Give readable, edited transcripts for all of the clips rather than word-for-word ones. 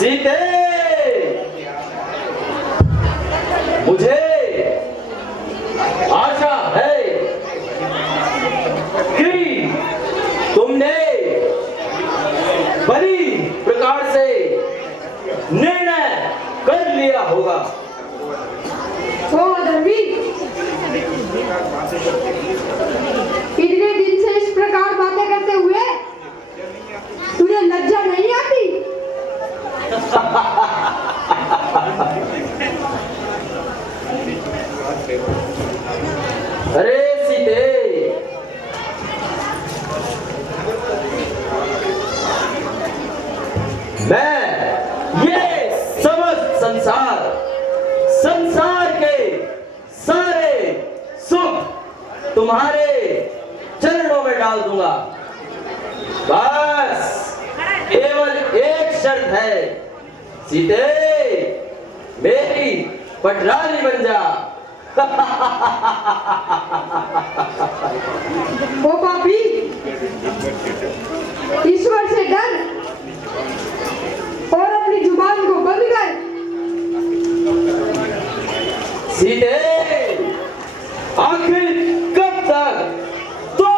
सीते, मुझे आशा है कि तुमने बड़ी प्रकार से निर्णय कर लिया होगा। इतने दिन से इस प्रकार बातें करते हुए तुझे लज्जा नहीं आती? अरे सीते, मैं ये समस्त संसार के सारे सुख तुम्हारे चरणों में डाल दूंगा। बस केवल एक शर्त है, सीते मेरी पटरानी बन जा। ओ पापी, ईश्वर से डर और अपनी जुबान को बंद कर। सीते, आखिर कब तक तू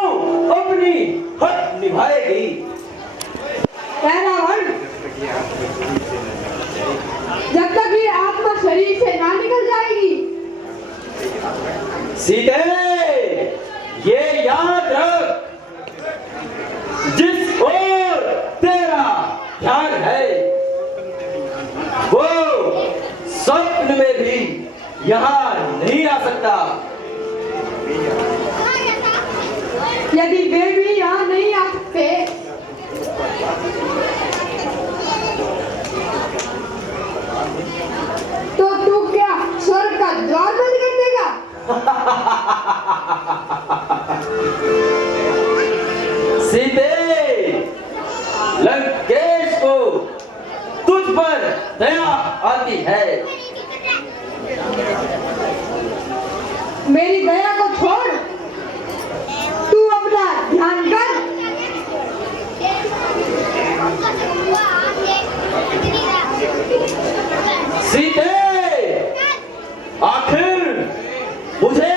अपनी हद निभाएगी? रावण, जब तक ये आत्मा शरीर से ना निकल जाएगी। सीते, ये याद रख, जिस ओर तेरा ध्यान है वो स्वप्न में भी यहाँ नहीं आ सकता। यदि वे भी यहाँ नहीं आ सकते तो तू क्या स्वर्ग का द्वार बंद कर देगा? सीते, लंकेश को तुझ पर दया आती है। मेरी दया को छोड़, तू अपना ध्यान कर। सीते, आखिर मुझे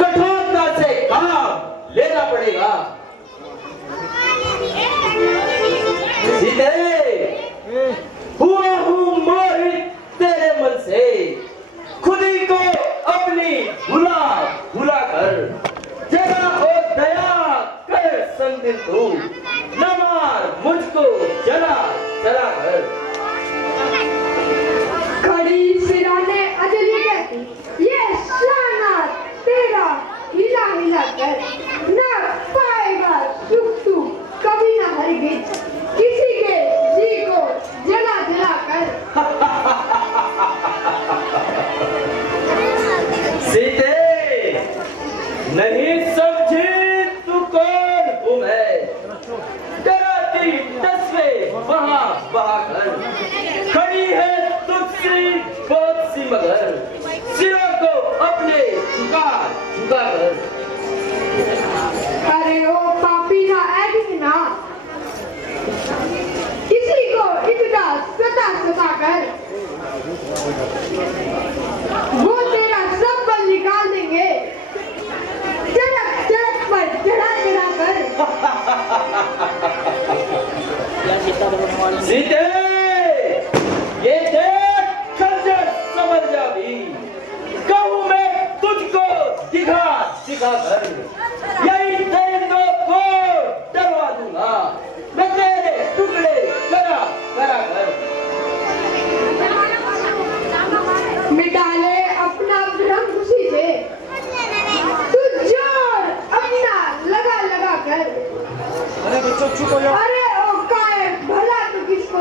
कठोरता से काम लेना पड़ेगा। सीते, हुआ हूँ मोहित तेरे मन से, खुद ही को अपनी भुला कर, जरा हो दया कर संदिल तू, न मार मुझको जला जला कर। खड़ी सिराने अंजलि कहती, ये शाना तेरा हिला हिला कर न पाएगा सुख तू कभी न हरगिज, किसी के जी को जला जला कर। सीते, नहीं समझी तू कौन हूँ मैं, डराती तस्वीर वहाँ बहाकर, खड़ी है तुझसे बहुत सी मगर, सिरों को अपने झुका झुका कर। अरे ओ पापी ना ऐसी ना, किसी को इतना सता कर वो तेरा सब बल निकाल देंगे, चढ़क चढ़क पर चढ़ा चढ़ा कर। सीते, ये देख खंजर समझ जा भी, कहूँ मैं तुझको दिखा दिखा कर, यही तेरे दो को डरवा दूंगा, मैं तेरे टुकड़े करा करा कर। मिटा ले अपना भ्रम खुशी से, तू जोर अपना लगा लगा कर। अरे बच्चों चुप हो जाओ। अरे ओ काहे भला तू किसको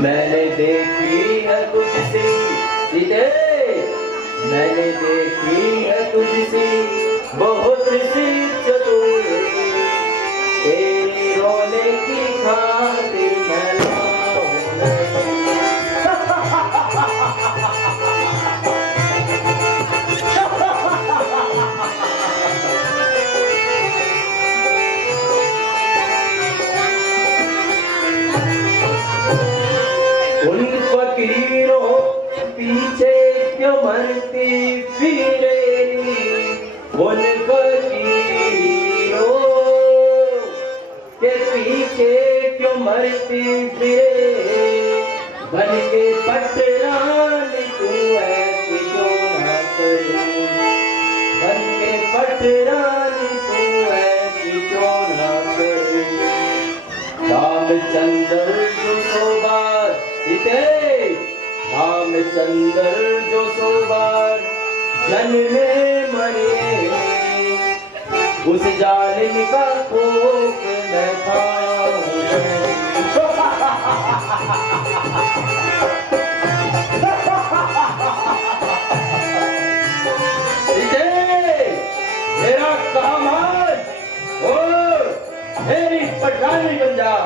मैंने देखी है तुझसे सीते, मैंने देखी है तुझसे बहुत सी चतुर, तेरी रोने की खातिर मैं लाऊं नहीं। उन फकीरों के पीछे क्यों मरती फिरेगी, उन फकीरों के पीछे क्यों मरती फिरे, बन के पटरानी तू ऐसी क्यों ना करे, बन के पटरानी तू ऐसी क्यों ना करे। रामचंद्र जो सोबार सीते, रामचंद्र जो सोबार जन्मे मरे, उस जालिम का कोप मैं खाऊं नहीं। सीते मेरा काम आज और मेरी पठानी बन जा।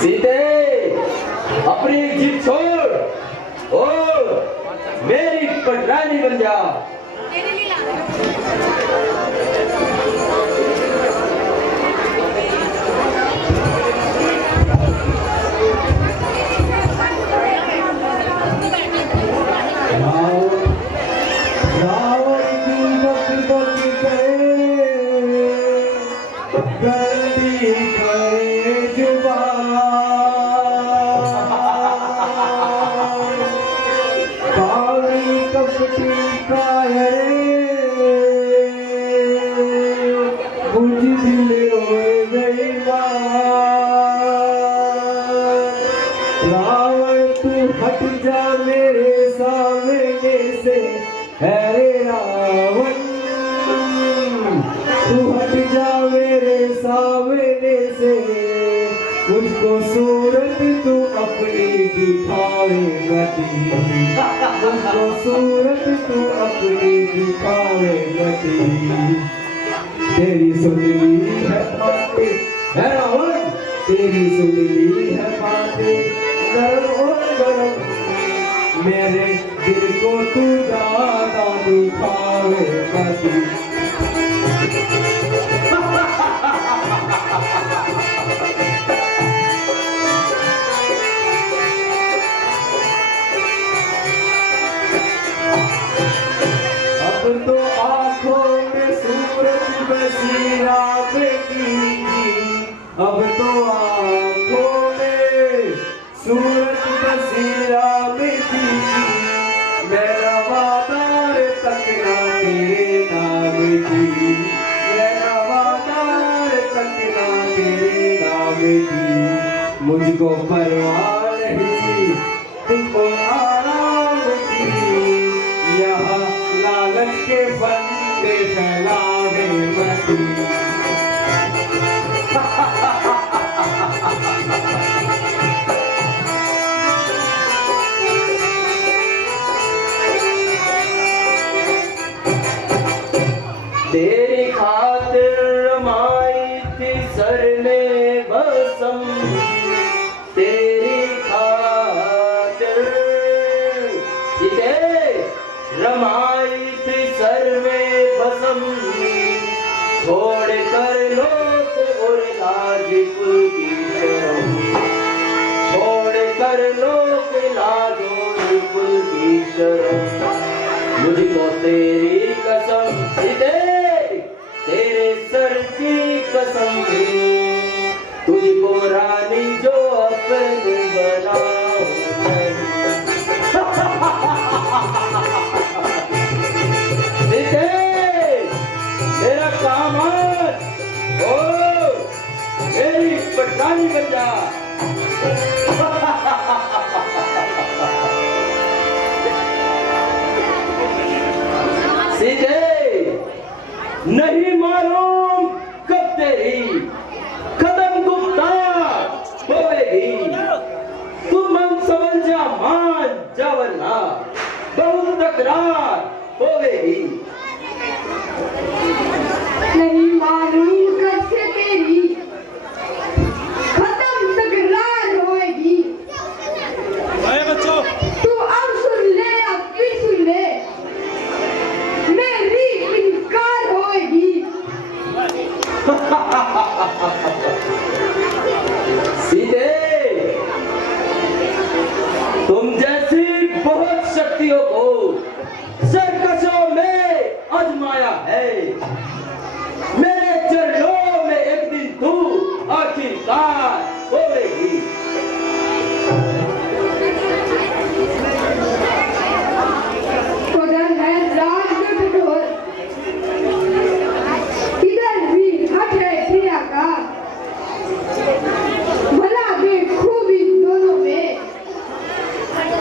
सीते अपनी जिद छोड़ और मेरी पटरानी बन जा। रावण तू हट जा मेरे सामने से, है रावण तू हट जा मेरे सामने से, मुझको सूरत तू अपनी दिखावे मती, मुझको सूरत तू अपनी दिखावे मती। तेरी सुनली है बातें है रावण, तेरी सुनली है बातें गरम और गरम, मेरे दिल को तू ज्यादा दुखावे मती। अब तो आंखों में सूरज बसी रात की, अब तो आंखों में सूरज बसी रात की, मेरा वादार तकना तेरे नाम की, मेरा वादार तकना तेरे नाम की। मुझको परवाह नहीं तुमको आराम की, यहाँ लालच के फंदे फैलावे मती। तेरी खातिर रमाई थी सर में भस्म, तेरी खातिर सीते रमाई थी सर में भस्म, छोड़ लाजो कुल की शर्म, मुझको तेरी कसम सीधे तेरे सर की कसम, तुझको रानी जो अपनी बनाऊं। सीधे मेरा काम ओ मेरी पटरानी बन जा। सीधे नहीं मालूम कब तेरी कदम गुफ्तार होएगी, तू मन समझ जा मान जा वरना बहुत तकरार होएगी। नहीं मालूम कब से तेरी खत्म तकरार होएगी, तू अब सुन ले अब फिर सुन ले, मेरी इनकार होएगी। सीधे तुम जैसी बहुत शक्तियों को सर्कसों में आजमाया है, मेरे चरणों में एक दिन तू आखिरकार होएगी। उधर है राजगढ़ ढोल, इधर भी हट है प्रिया का, भला देखूं भी दोनों में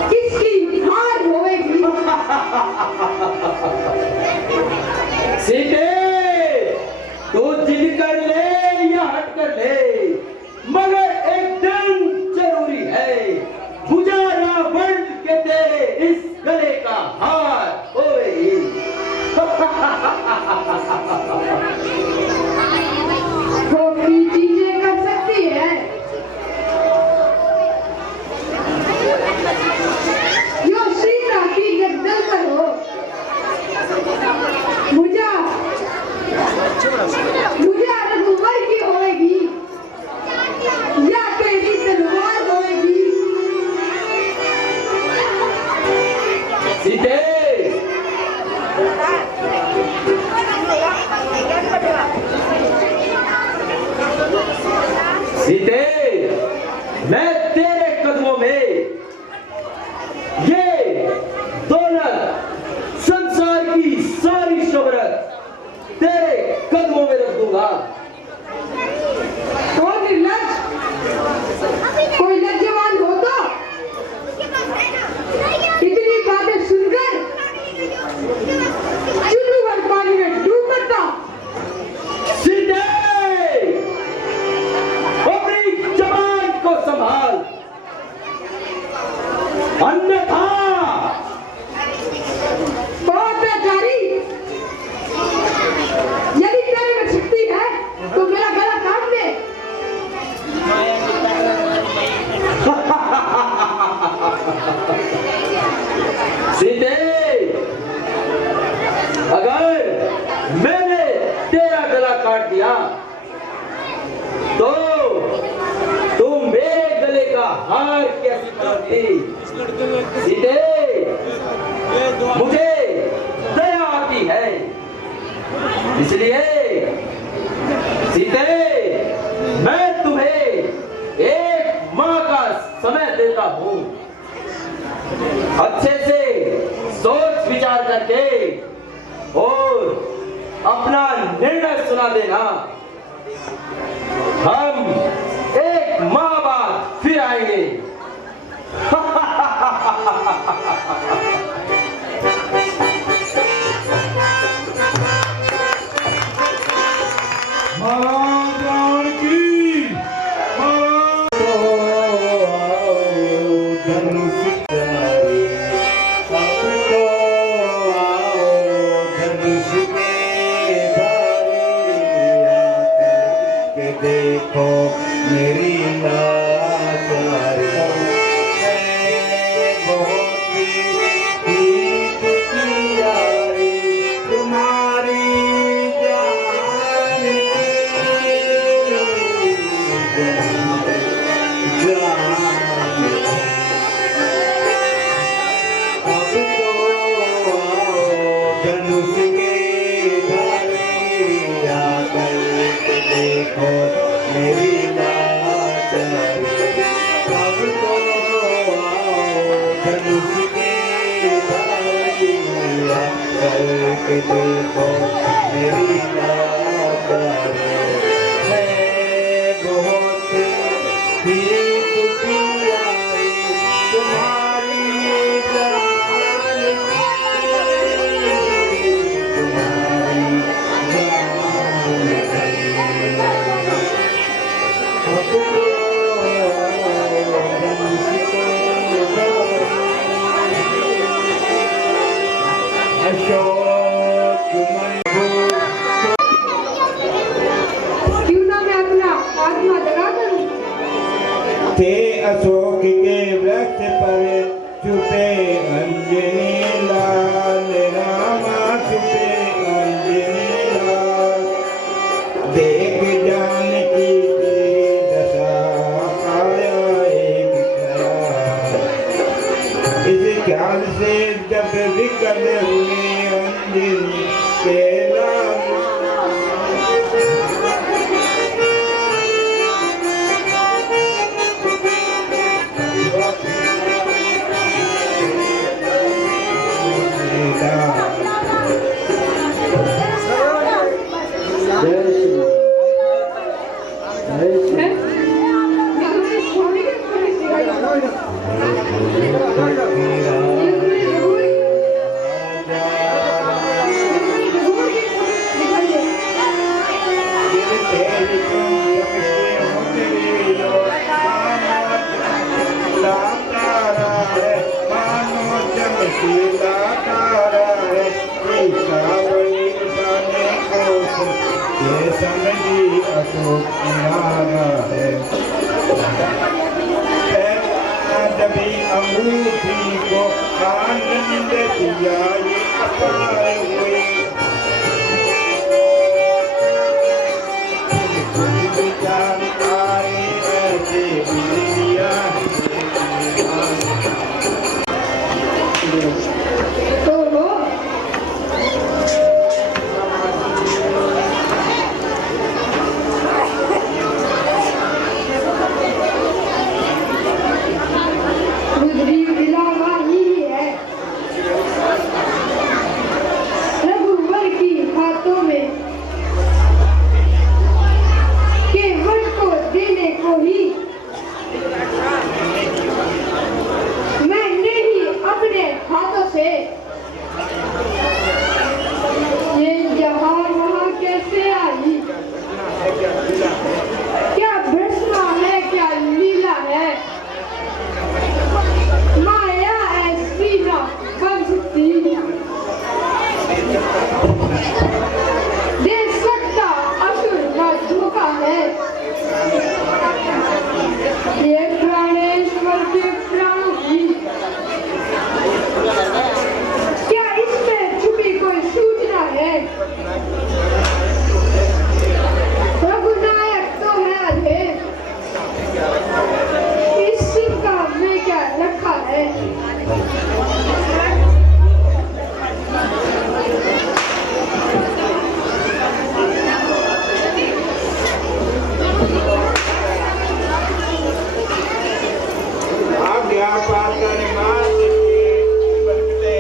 किसकी हार होएगी। सीधे तू जिद कर ले या हट कर ले, मगर एक दिन जरूरी है, गुजारा बन के तेरे इस गले का हार होएगी। वो भी चीजें कर सकती है, यो सीता की जगदल पर हो, मुझे रघुवर की होएगी या तेरी तलवार होएगी। सीधे सीधे मैं तेरे कदमों में ये दौलत संसार की सारी शोहरत तेरे कदमों में रख दूंगा। कौन निर्लज, कोई लज्जवान हो तो इतनी बातें सुनकर चुल्लू भर पानी में डूब पड़ता। सीधे अपनी जबान को संभाल, अन्यथा बहुत बेचारी, यदि तेरे में शक्ति है तो मेरा गला काट दे। सीधे अगर मैंने तेरा गला काट दिया तो तुम मेरे गले का हार कैसे काटती। सीधे मुझे दया आती है, इसलिए सीधे मैं तुम्हें एक माह का समय देता हूं, अच्छे से सोच विचार करके और अपना निर्णय सुना देना। हम एक माह बाद फिर आएंगे। महाराज रावण की धनुष धारी, अब तो आओ धनुष में धारी आकर के देखो मेरी लाचारी। धनुष के धारिया करके देखो मेरी लाचारी है बहुत ही प्यारी तुम्हारी जान क्यों ना मैं अपना आत्मा जगा करूं? थे अशोक के वृक्ष पर छुपे अंजनी लाल रामा छुपे अंजनी लाल देख जानकी की दशा आया एक ख्याल इस ख्याल से जब विकल हुए अंजनी के लाल हैं? मैं अपने स्वामी के पुलिस दिखाई ये पूरी जरूर दिखाइए। समझी अशोक किनारा है जबी अंगूठी को आनंद दिया ये अपार हुए विचार आए ऐसे दिया तो वो रुद्री दिलावा ही है रघुवर की हाथों में केवट को देने को ही मैंने ही अपने हाथों से ये जहां वहां कैसे आई क्या भ्रष्टा है क्या लीला है माया ऐसी ना बन सकती दे सकता असुर ना धोखा है ये प्राणेश्वर के प्राणों की क्या इसमें छुपी कोई सूचना है रघुनायक तो है अधेर इस शिव का में क्या रखा है आज्ञा पाकर मान के बरकते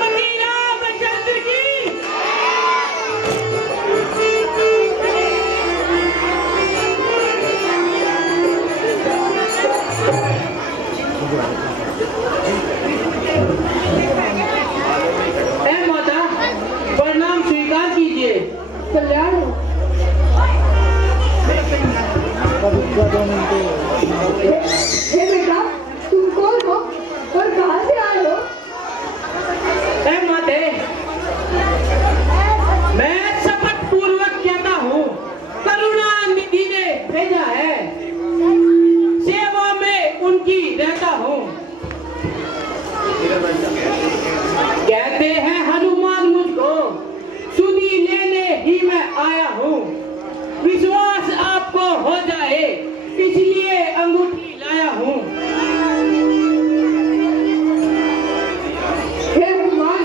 पति रामचंद्र की ए माता प्रणाम स्वीकार कीजिए। कल्याण हो हे बेटा तुम कौन हो और कहां से आए हो ए माते मैं शपथ पूर्वक कहता हूँ करुणा निधि ने भेजा है सेवा में उनकी रहता हूँ कहते हैं हनुमान मुझको सुधी लेने ही मैं आया हूँ विश्वास आपको हो जाए इसलिए अंगूठी लाया हूँ हे हनुमान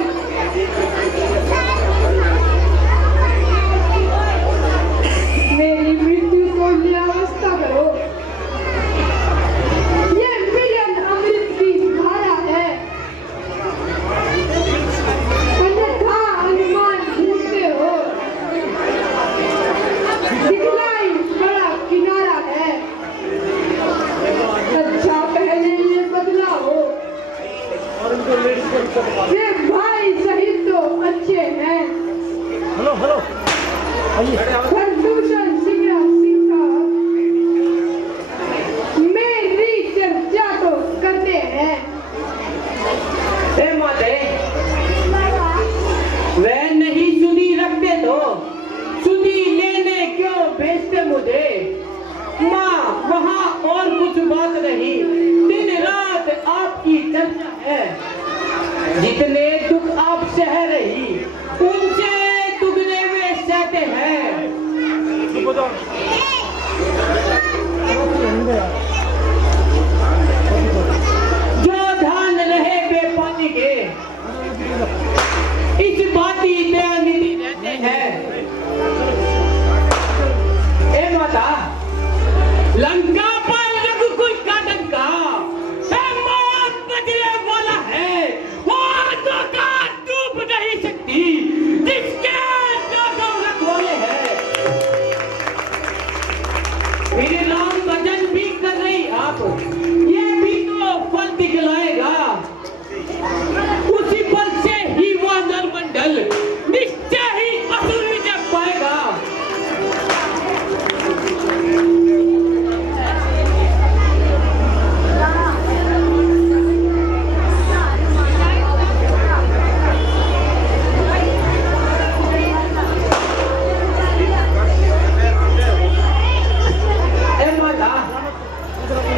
जितने दुख आप सह रही उनसे दुगने वे सहते हैं। जो धान रहे बेपानी के इस बाती दयानिधि रहते हैं। ए माता लंका पर रघुकुल का डंका मौत बजने वाला है। वो आंखों का डूब नहीं सकती जिसके दो रखवाले हैं। मेरे राम भजन भी कर रही आप, ये भी तो फल दिखलाएगा। उसी पल से ही वो नरमंडल निश्चय ही असुर विजय पाएगा।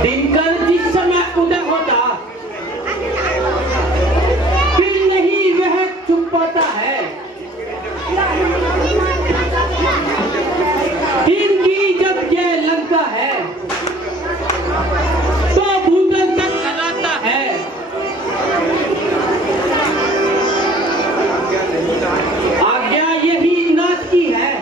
दिनकर जिस समय उदय होता फिर नहीं वह चुप पाता है। दिन की जब यह लंका है तो भूतल तक लगाता है। आज्ञा यही नाथ की है।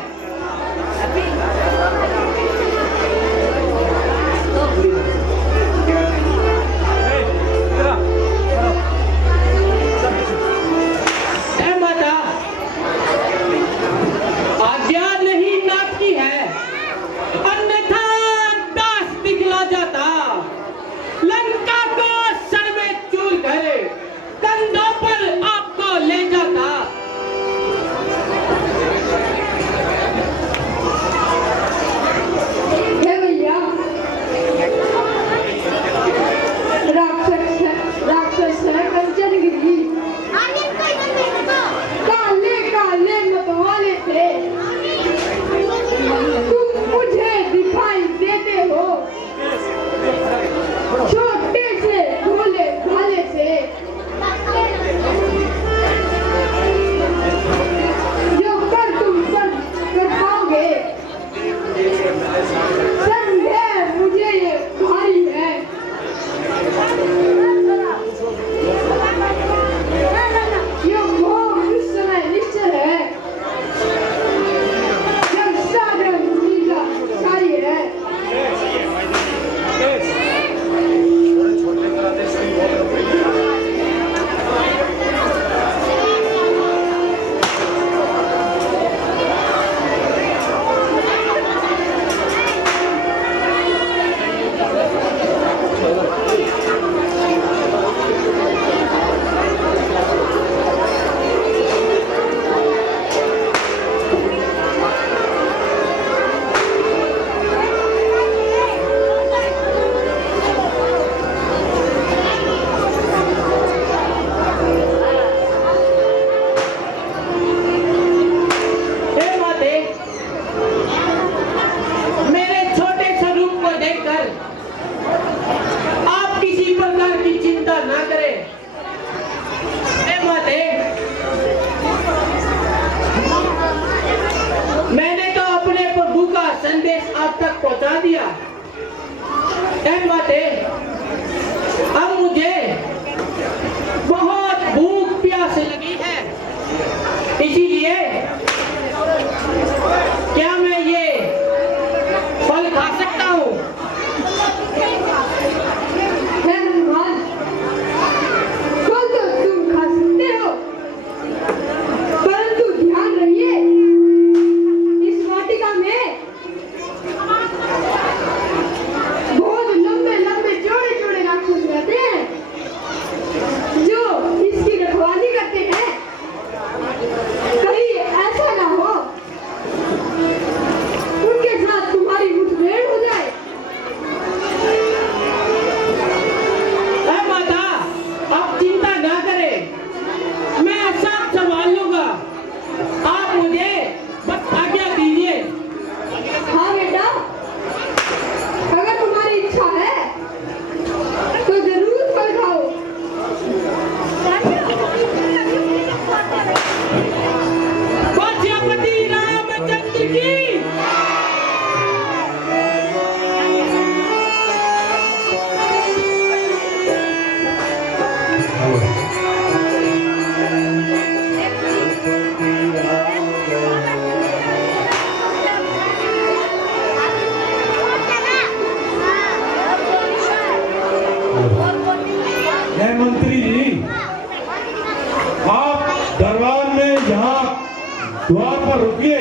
द्वार पर रुकिए,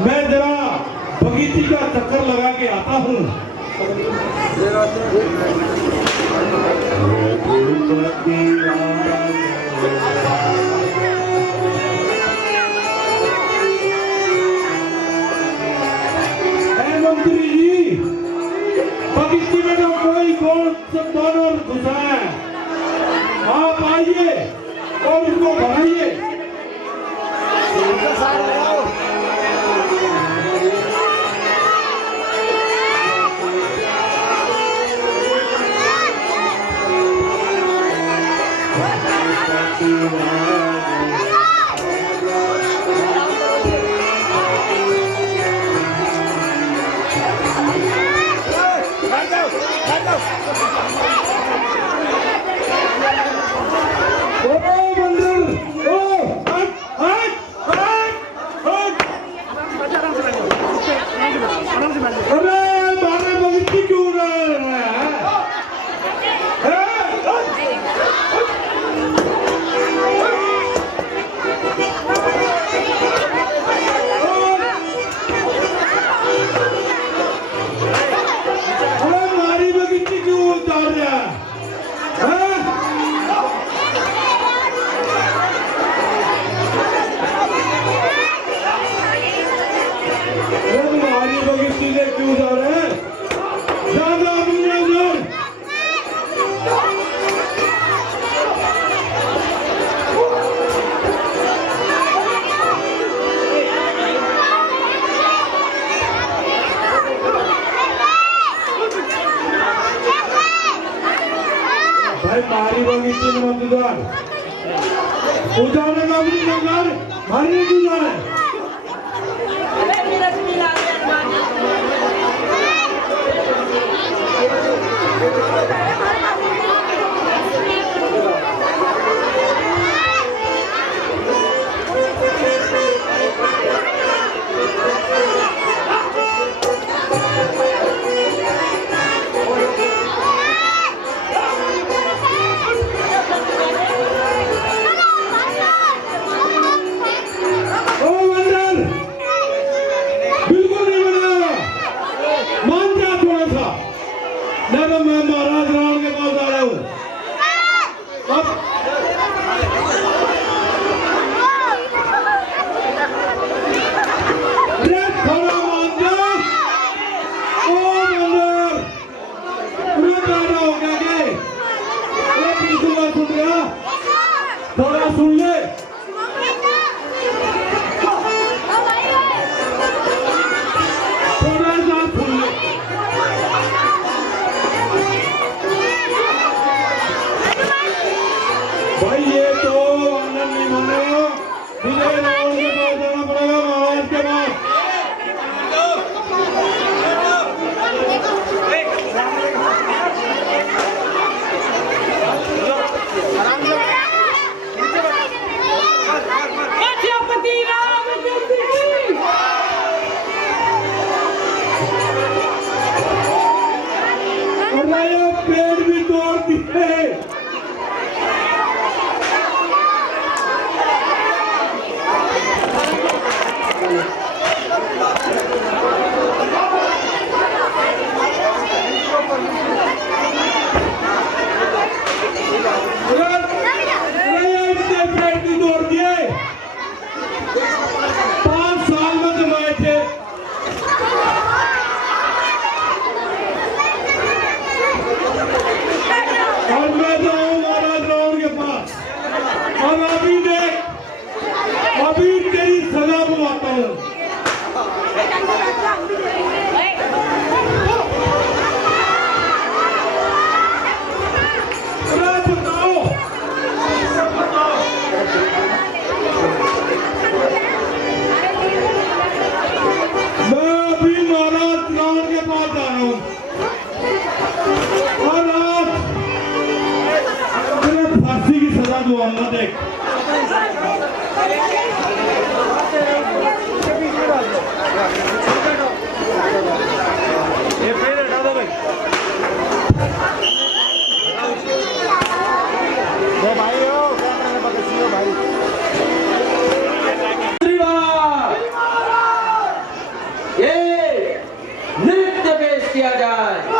मैं जरा बगीची का चक्कर लगा के आता हूँ। मंत्री जी, बगीची में तो कोई कौन घुसा है, आप आइए और उसको भगाइए। मारी बगीची में मत उधार का अपनी सरकार मारने की उधार है। मैं महाराज राम के पास आ रहा हूँ। थोड़ा मान जा, हो गया कि सुन गया, थोड़ा सुन ले। भाई ये तो अंदर नहीं मानेगा, मुझे रावण के पास जाना पड़ेगा, महाराज के पास। पेड़ भी तोड़ दिए। तोड़ दिए, 5 साल में जमाए थे। और मैं जाऊं महाराज रावण के पास, और अभी देख, अभी तेरी सजा बुलाता हूं। दूंगा देख। ये फिर हटा दो भाई। भाई हो क्या करने भाई। पेश किया जाए।